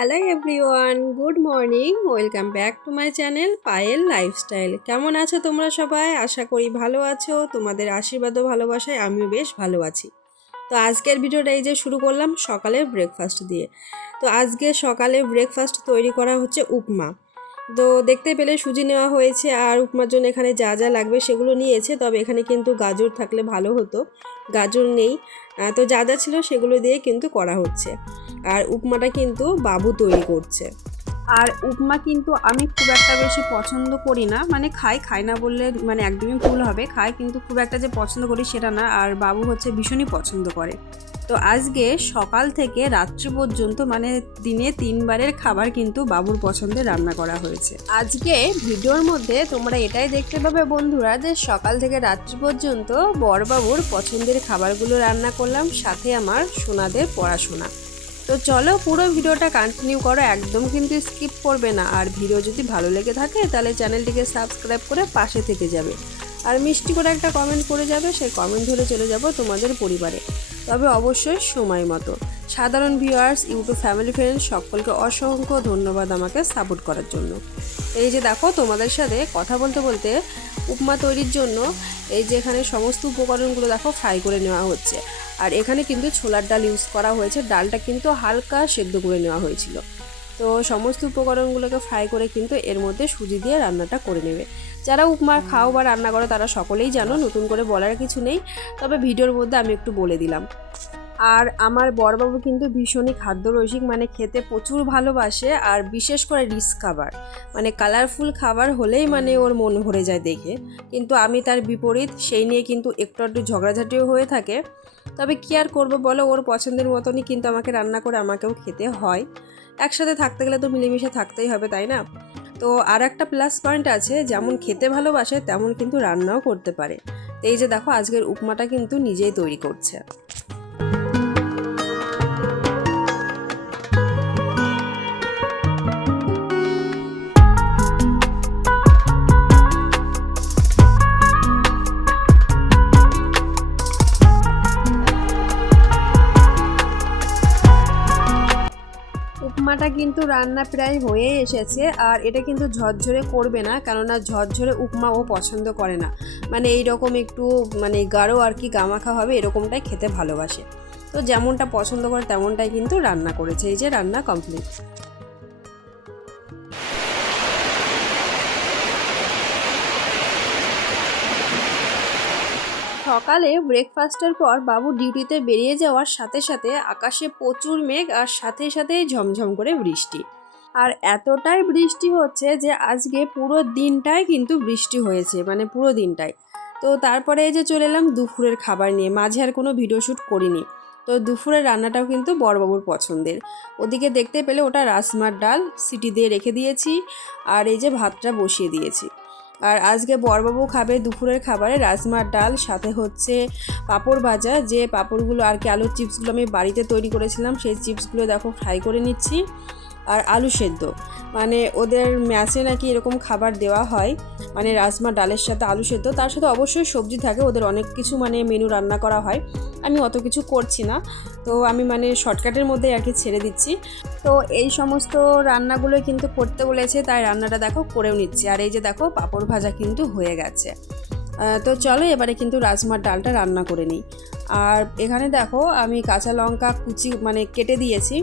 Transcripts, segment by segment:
Hello everyone good morning welcome back to my channel Payel lifestyle কেমন আছো তোমরা সবাই? আশা করি ভালো আছো। তোমাদের আশীর্বাদ ও ভালোবাসায় আমিও বেশ ভালো আছি। তো আজকের ভিডিওটা এই যে শুরু করলাম সকালের ব্রেকফাস্ট দিয়ে। তো আজকে সকালে ব্রেকফাস্ট তৈরি করা হচ্ছে উপমা। তো দেখতে পেলে সুজি নেওয়া হয়েছে আর উপমার জন্য এখানে যা যা লাগবে সেগুলো নিয়েছে। তবে এখানে কিন্তু গাজর থাকলে ভালো হতো। গাজর নেই। তো যা যা ছিল সেগুলো দিয়ে কিন্তু করা হচ্ছে। আর উপমাটা কিন্তু বাবু তৈরি করছে। আর উপমা কিন্তু আমি খুব একটা বেশি পছন্দ করি না। মানে খাই খাই না বললে মানে একদমই ভুল হবে। খাই কিন্তু খুব একটা যে পছন্দ করি সেটা না। আর বাবু হচ্ছে ভীষণই পছন্দ করে। তো আজকে সকাল থেকে রাত্রি পর্যন্ত মানে দিনে তিনবারের খাবার কিন্তু বাবুর পছন্দের রান্না করা হয়েছে। আজকে ভিডিওর মধ্যে তোমরা এটাই দেখতে পাবে বন্ধুরা যে সকাল থেকে রাত্রি পর্যন্ত বড়বাবুর পছন্দের খাবারগুলো রান্না করলাম। সাথে আমার সোনাদের পড়াশোনা। তো চলো পুরো ভিডিওটা কন্টিনিউ করো, একদম কিন্তু স্কিপ করবে না। আর ভিডিও যদি ভালো লেগে থাকে, তাহলে চ্যানেলটিকে সাবস্ক্রাইব করে পাশে থেকে যাবে। আর মিষ্টি করে একটা কমেন্ট করে যাবে, সেই কমেন্ট ধরে চলে যাব তোমাদের পরিবারে। তবে অবশ্যই সময় মতো। সাধারণ ভিউয়ার্স ইউটিউব ফ্যামিলি ফ্রেন্ডস সকলকে অসংখ্য ধন্যবাদ আমাকে সাপোর্ট করার জন্য। এই যে দেখো, তোমাদের সাথে কথা বলতে বলতে উপমা তৈরির জন্য এই যে এখানে সমস্ত উপকরণগুলো দেখো ফ্রাই করে নেওয়া হচ্ছে। আর এখানে কিন্তু ছোলার ডাল ইউজ করা হয়েছে। ডালটা কিন্তু হালকা সেদ্ধ করে নেওয়া হয়েছিল। তো সমস্ত উপকরণগুলোকে ফ্রাই করে কিন্তু এর মধ্যে সুজি দিয়ে রান্নাটা করে নেবে। যারা উপমা খাও বা রান্না করো, তারা সকলেই জানো, নতুন করে বলার কিছু নেই। তবে ভিডিওর মধ্যে আমি একটু বলে দিলাম। আর আমার বড়বাবু কিন্তু ভীষণই খাদ্য রসিক মানে খেতে প্রচুর ভালোবাসে আর বিশেষ করে রিচ খাবার। মানে কালারফুল খাবার হলেই মানে ওর মন ভরে যায় দেখে। কিন্তু আমি তার বিপরীত, সেই নিয়ে কিন্তু একটু একটু ঝগড়াঝাটিও হয়ে থাকে। তবে কি আর করব বলো, ওর পছন্দের মতনই কিন্তু আমাকে রান্না করে আমাকেও খেতে হয়। একসাথে থাকতে গেলে তো মিলেমিশে থাকতেই হবে, তাই না? তো আর একটা প্লাস পয়েন্ট আছে, যেমন খেতে ভালোবাসে, তেমন কিন্তু রান্নাও করতে পারে। এই যে দেখো, আজকের উপমাটা কিন্তু নিজেই তৈরি করছে। উপমাটা কিন্তু রান্না প্রায় হয়ে এসেছে আর এটা কিন্তু ঝরঝরে করবে না, কেননা ঝরঝরে উপমা ও পছন্দ করে না। মানে এই রকম একটু মানে গাঢ় আর কি গামাখা হবে, এরকমটাই খেতে ভালোবাসে। তো যেমনটা পছন্দ করে তেমনটাই কিন্তু রান্না করেছে, এই যে রান্না কমপ্লিট সকালে ব্রেকফাস্টের পর বাবু ডিউটিতে বেরিয়ে যাওয়ার সাথে সাথে আকাশে প্রচুর মেঘ আর সাথে সাথে ঝমঝম করে বৃষ্টি। আর এতটাই বৃষ্টি হচ্ছে যে আজকে পুরো দিনটাই কিন্তু বৃষ্টি হয়েছে মানে পুরো দিনটাই। তো তারপরে এই যে চলে এলাম দুপুরের খাবার নিয়ে, মাঝে আর কোনো ভিডিও শ্যুট করিনি। তো দুপুরের রান্নাটাও কিন্তু বড়বাবুর পছন্দের। ওদিকে দেখতে পেলে ওটা রাসমার ডাল, সিটি দিয়ে রেখে দিয়েছি, আর এই যে ভাতটা বসিয়ে দিয়েছি। আর আজকে বরবাবু খাবে দুপুরের খাবারে রাজমার ডাল, সাথে হচ্ছে পাঁপড় ভাজা। যে পাঁপড়গুলো আর কি আলুর চিপসগুলো আমি বাড়িতে তৈরি করেছিলাম, সেই চিপসগুলো দেখো ফ্রাই করে নিচ্ছি। আর আলু সেদ্ধ। মানে ওদের ম্যাচে নাকি এরকম খাবার দেওয়া হয়। মানে রাজমা ডালের সাথে আলু সেদ্ধ। তার সাথে অবশ্যই সবজি থাকে। ওদের অনেক কিছু মানে মেনু রান্না করা হয়। আমি অত কিছু করছি না। তো আমি মানে শর্টকাটের মধ্যে আর কি ছেড়ে দিচ্ছি। তো এই সমস্ত রান্নাগুলো কিন্তু করতে বলেছে। তাই রান্নাটা দেখো করেও নিচ্ছি। আর এই যে দেখো পাঁপড় ভাজা কিন্তু হয়ে গেছে। তো চলো এবারে কিন্তু রাজমার ডালটা রান্না করে নিই। আর এখানে দেখো আমি কাঁচা লঙ্কা কুচি মানে কেটে দিয়েছি।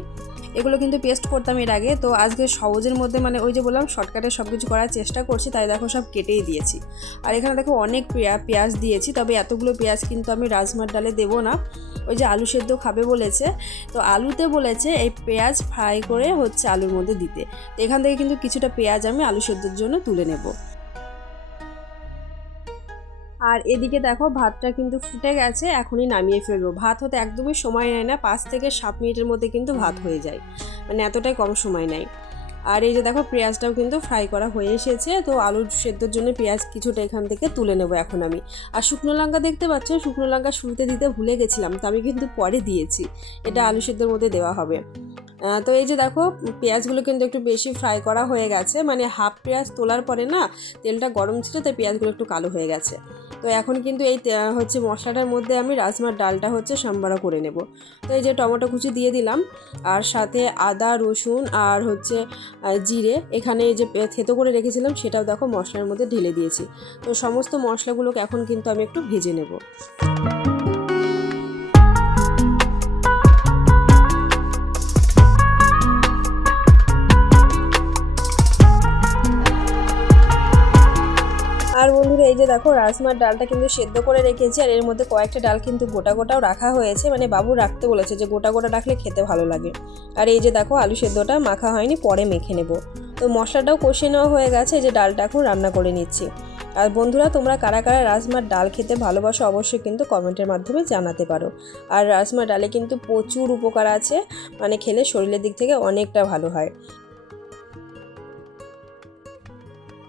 এগুলো কিন্তু পেস্ট করতাম এর আগে। তো আজকে সহজের মধ্যে মানে ওই যে বললাম শর্টকাটে সব কিছু করার চেষ্টা করছি, তাই দেখো সব কেটেই দিয়েছি। আর এখানে দেখো অনেক পেঁয়া- পেঁয়াজ দিয়েছি, তবে এতগুলো পেঁয়াজ কিন্তু আমি রাজমার ডালে দেবো না। ওই যে আলু সেদ্ধ খাবে বলেছে, তো আলুতে বলেছে এই পেঁয়াজ ফ্রাই করে হচ্ছে আলুর মধ্যে দিতে। তো এখান থেকে কিন্তু কিছুটা পেঁয়াজ আমি আলু সেদ্ধর জন্য তুলে নেব। আর এদিকে দেখো ভাতটা কিন্তু ফুটে গেছে, এখনই নামিয়ে ফেলব। ভাত হতে একদমই সময় নেয় না, পাঁচ থেকে সাত মিনিটের মধ্যে কিন্তু ভাত হয়ে যায়। মানে এতটাই কম সময় নেয়। আর এই যে দেখো পেঁয়াজটাও কিন্তু ফ্রাই করা হয়ে এসেছে, তো আলুর সেদ্ধর জন্য পেঁয়াজ কিছুটা এখান থেকে তুলে নেব এখন আমি। আর শুকনো লঙ্কা দেখতে পাচ্ছ? শুকনো লঙ্কা শুরুতে দিতে ভুলে গেছিলাম তো আমি কিন্তু পরে দিয়েছি। এটা আলু সেদ্ধর মধ্যে দেওয়া হবে। তো এই যে দেখো পেঁয়াজগুলো কিন্তু একটু বেশি ফ্রাই করা হয়ে গেছে মানে হাফ পেঁয়াজ তোলার পরে না তেলটা গরম ছিল, তাই পেঁয়াজগুলো একটু কালো হয়ে গেছে। তো এখন কিন্তু এই হচ্ছে মশলাটার মধ্যে আমি রাজমার ডালটা হচ্ছে সম্বারা করে নেব। তো এই যে টমেটো কুচি দিয়ে দিলাম, আর সাথে আদা, রসুন আর হচ্ছে জিরে, এখানে এই যে থেতো করে রেখেছিলাম, সেটাও দেখো মশলার মধ্যে ঢেলে দিয়েছি। তো সমস্ত মশলাগুলোকে এখন কিন্তু আমি একটু ভেজে নেব। দেখো রাজমার ডালটা কিন্তু সেদ্ধ করে রেখেছি, আর এর মধ্যে কয়েকটা ডাল কিন্তু গোটা গোটাও রাখা হয়েছে। মানে বাবু রাখতে বলেছে যে গোটা গোটা রাখলে খেতে ভালো লাগে। আর এই যে দেখো আলু সেদ্ধটা মাখা হয়নি, পরে মেখে নেব। তো মশলাটাও কষিয়ে নেওয়া হয়ে গেছে যে ডালটা এখন রান্না করে নিচ্ছি। আর বন্ধুরা, তোমরা কারা কারা রাজমার ডাল খেতে ভালোবাসো অবশ্যই কিন্তু কমেন্টের মাধ্যমে জানাতে পারো। আর রাজমা ডালে কিন্তু প্রচুর উপকার আছে মানে খেলে শরীরের দিক থেকে অনেকটা ভালো হয়।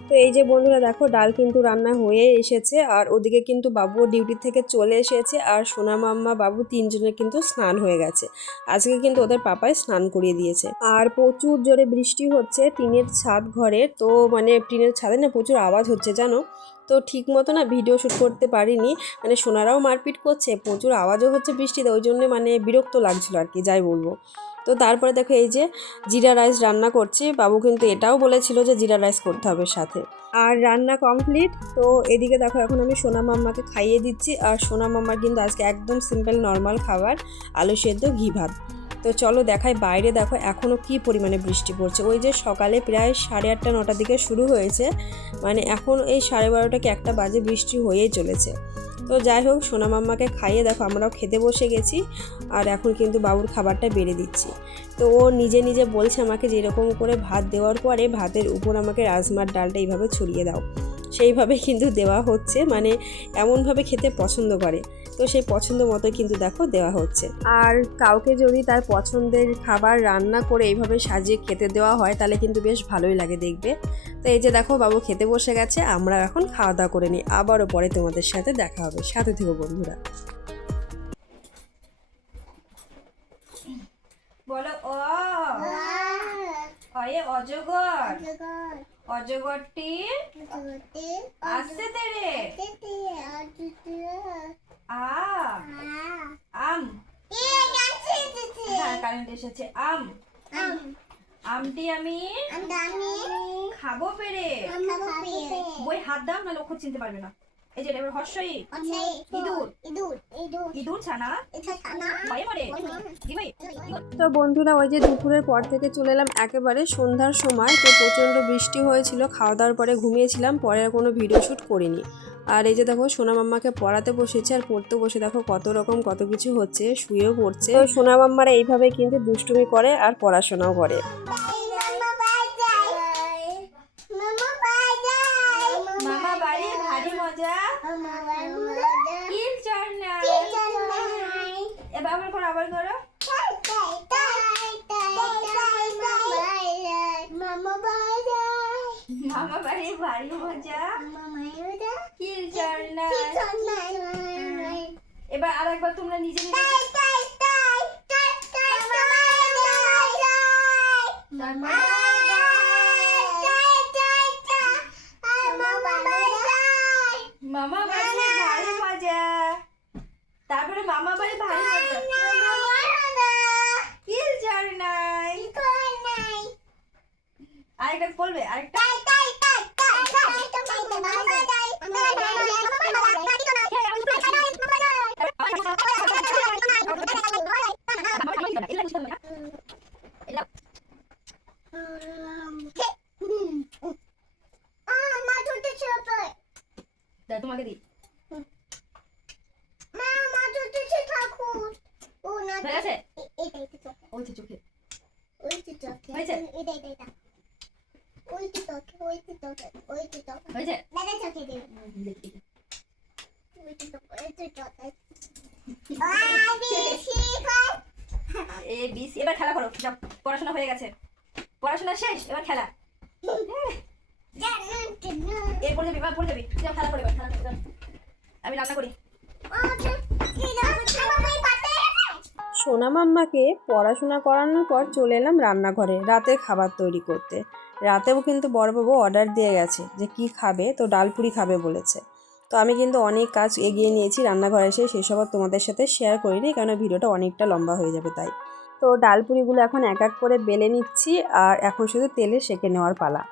তো এই যে বন্ধুরা দেখো, ডাল কিন্তু রান্না হয়ে এসেছে। আর ওদিকে কিন্তু বাবু ডিউটি থেকে চলে এসেছে। আর সোনা মাম্মা, বাবু তিনজনের কিন্তু স্নান হয়ে গেছে। আজকে কিন্তু ওদের পাপায় স্নান করিয়ে দিয়েছে। আর প্রচুর জোরে বৃষ্টি হচ্ছে টিনের ছাদ ঘরে। তো মানে টিনের ছাদে না প্রচুর আওয়াজ হচ্ছে, জানো? তো ঠিক মতো না ভিডিও শ্যুট করতে পারিনি। মানে সোনারাও মারপিট করছে, প্রচুর আওয়াজও হচ্ছে বৃষ্টিতে। ওই জন্য মানে বিরক্ত লাগছিল আর কি, যাই বলব। তো তারপরে দেখো এই যে জিরা রাইস রান্না করছি। বাবু কিন্তু এটাও বলেছিল যে জিরা রাইস করতে হবে সাথে। আর রান্না কমপ্লিট, তো এদিকে দেখো এখন আমি সোনা মাম্মাকে খাইয়ে দিচ্ছি। আর সোনা মাম্মার কিন্তু আজকে একদম সিম্পল, নর্মাল খাবার, আলু সেদ্ধ, ঘি ভাত। তো চলো দেখাই বাইরে দেখো এখনও কি পরিমাণে বৃষ্টি পড়ছে। ওই যে সকালে প্রায় সাড়ে আটটা, নটার দিকে শুরু হয়েছে। মানে এখন এই সাড়ে বারোটা কি একটা বাজে বৃষ্টি হয়েই চলেছে। তো যাই হোক, সোনা মাম্মাকে খাইয়ে দেখো, আমরাও খেতে বসে গেছি আর এখন কিন্তু বাবুর খাবারটা বেড়ে দিচ্ছি। তো ও নিজে নিজে বলছে আমাকে যেরকম করে ভাত দেওয়ার পরে ভাতের উপর আমাকে রাজমার ডালটা এইভাবে ছড়িয়ে দাও। সেইভাবে কিন্তু দেওয়া হচ্ছে মানে এমনভাবে খেতে পছন্দ করে। তো সেই পছন্দ মতো কিন্তু দেখো দেওয়া হচ্ছে। আর কাউকে যদি তার পছন্দের খাবার রান্না করে এইভাবে সাজিয়ে খেতে দেওয়া হয়, তাহলে কিন্তু বেশ ভালোই লাগে দেখবে। তো এই যে দেখো, বাবু খেতে বসে গেছে আমরা এখন খাওয়া দাওয়া করে নিই। আবারও পরে তোমাদের সাথে দেখা হবে। সাথে থেকো বন্ধুরা। অয়ে অজগর। অজগরটি আসছে তেরে আম। হ্যাঁ কারেন্ট এসেছে। আম। আমটি আমি খাব পেরে। বই হাত দাও না লক্ষ্য চিনতে পারবে না। এই যে এবার হর্ষই ইঁদুর। ছানা? ভয়ে মরে। তো বন্ধুরা ওই যে দুপুরের পর থেকে চলে এলাম একেবারে সন্ধ্যার সময় তো প্রচণ্ড বৃষ্টি হয়েছিল খাওয়া দাওয়ার পরে ঘুমিয়েছিলাম পরে আর কোনো ভিডিও শ্যুট করিনি। আর এই যে দেখো সোনা মাম্মাকে পড়াতে বসেছে আর পড়তে বসে দেখো কত রকম কত কিছু হচ্ছে শুয়েও পড়ছে। তো সোনা মাম্মারা এইভাবে কিন্তু দুষ্টুমি করে আর পড়াশোনাও করে মামা বাড়ি ভারী মজা কিল চড়না এবার আবার করো আবার করো। মামা বাড়ি মজা। এবার আর একবার তোমরা নিজে নিজে মামা বাড়ি ভারী মজা তারপরে মামা বাড়ি ভারী কি জানি নাই আরেকটা বলবে আরেকটা দাও, তোমাকে দিই হয়ে গেছে ওই তো চোখে হয়েছে? হয়েছে দেখি, এ বি সি এবার খেলা করো। যাও পড়াশোনা হয়ে গেছে। পড়াশোনা শেষ এবার খেলা। এ পড়ে যাবি এবার পড়ে যাবি। যাও খেলা করে খেলা করে আমি রান্না করি। সোনা মাম্মাকে পড়াশোনা করানোর পর চলে এলাম রান্নাঘরে রাতে খাবার তৈরি করতে। রাতেও কিন্তু বড়বাবু অর্ডার দিয়ে গেছে যে কি খাবে তো ডালপুরি খাবে বলেছে। তো আমি কিন্তু অনেক কাজ এগিয়ে নিয়েছি রান্নাঘরে এসে সেসব তোমাদের সাথে শেয়ার করিনি কারণ ভিডিওটা অনেকটা লম্বা হয়ে যাবে তাই। তো ডালপুরিগুলো এখন এক এক করে বেলে নিচ্ছি আর এখন শুধু তেলে সেঁকে নেওয়ার পালা।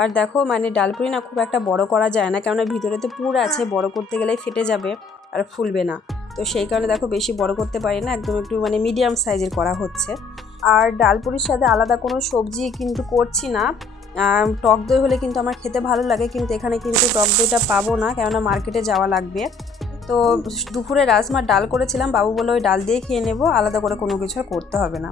আর দেখো মানে ডালপুরি না খুব একটা বড় করা যায় না কেননা ভিতরে তো পুর আছে বড় করতে গেলে ফেটে যাবে আর ফুলবে না। তো সেই কারণে দেখো বেশি বড় করতে পারি না একদম একটু মানে মিডিয়াম সাইজের করা হচ্ছে। আর ডালপুরির সাথে আলাদা কোনো সবজি কিন্তু করছি না টক দই হলে কিন্তু আমার খেতে ভালো লাগে, কিন্তু এখানে কিন্তু টক দইটা পাবো না, কেননা মার্কেটে যাওয়া লাগবে। তো দুপুরে রাজমার ডাল করেছিলাম, বাবু বলে ওই ডাল দিয়ে খেয়ে নেব, আলাদা করে কোনো কিছু করতে হবে না।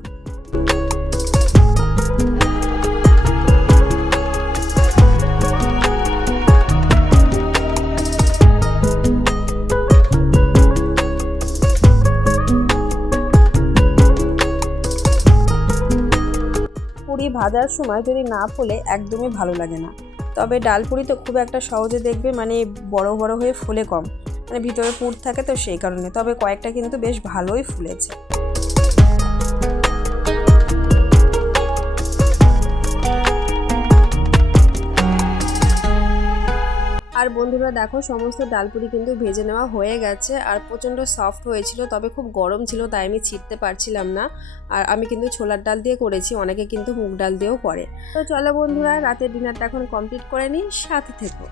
পুরি ভাজার সময় যদি না ফুলে একদমই ভালো লাগে না। তবে ডাল পুরি তো খুব একটা সহজে দেখবে মানে বড় বড় হয়ে ফুলে কম। মানে ভিতরে পুর থাকে তো সেই কারণে। তবে কয়েকটা কিন্তু বেশ ভালোই ফুলেছে। আর বন্ধুরা দেখো, সমস্ত ডালপুরি কিন্তু ভেজে নেওয়া হয়ে গেছে আর প্রচণ্ড সফট হয়েছিল, তবে খুব গরম ছিল, তাই আমি ছিটতে পারছিলাম না। আর আমি কিন্তু ছোলার ডাল দিয়ে করেছি, অনেকে কিন্তু মুগ ডাল দিয়েও করে। তো চলো বন্ধুরা, রাতের ডিনারটা এখন কমপ্লিট করে নিই, সাথে থেকো।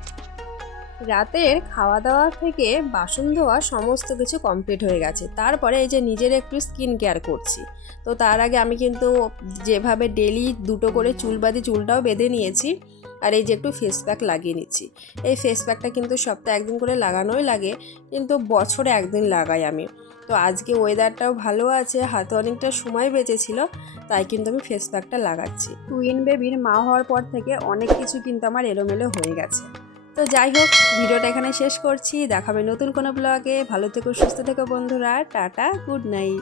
রাতের খাওয়া দাওয়া থেকে বাসন ধোয়া সমস্ত কিছু কমপ্লিট হয়ে গেছে। তারপরে এই যে নিজের একটু স্কিন কেয়ার করছি। তো তার আগে আমি কিন্তু যেভাবে ডেলি দুটো করে চুল বাঁধি চুলটাও বেঁধে নিয়েছি আর এই যে একটু ফেস প্যাক লাগিয়ে নিচ্ছি। এই ফেস প্যাকটা কিন্তু সপ্তাহে একদিন করে লাগানোই লাগে, কিন্তু বছরে একদিন লাগাই আমি। তো আজকে ওয়েদারটাও ভালো আছে হাতে অনেকটা সময় বেঁচেছিল, তাই কিন্তু আমি ফেস প্যাকটা লাগাচ্ছি। টুইন বেবির মা হওয়ার পর থেকে অনেক কিছু কিন্তু আমার এলোমেলো হয়ে গেছে। তো যাই হোক, ভিডিওটা এখানে শেষ করছি, দেখাবে নতুন কোনো ব্লগে ভালো থেকো, সুস্থ থেকো বন্ধুরা, টাটা গুড নাইট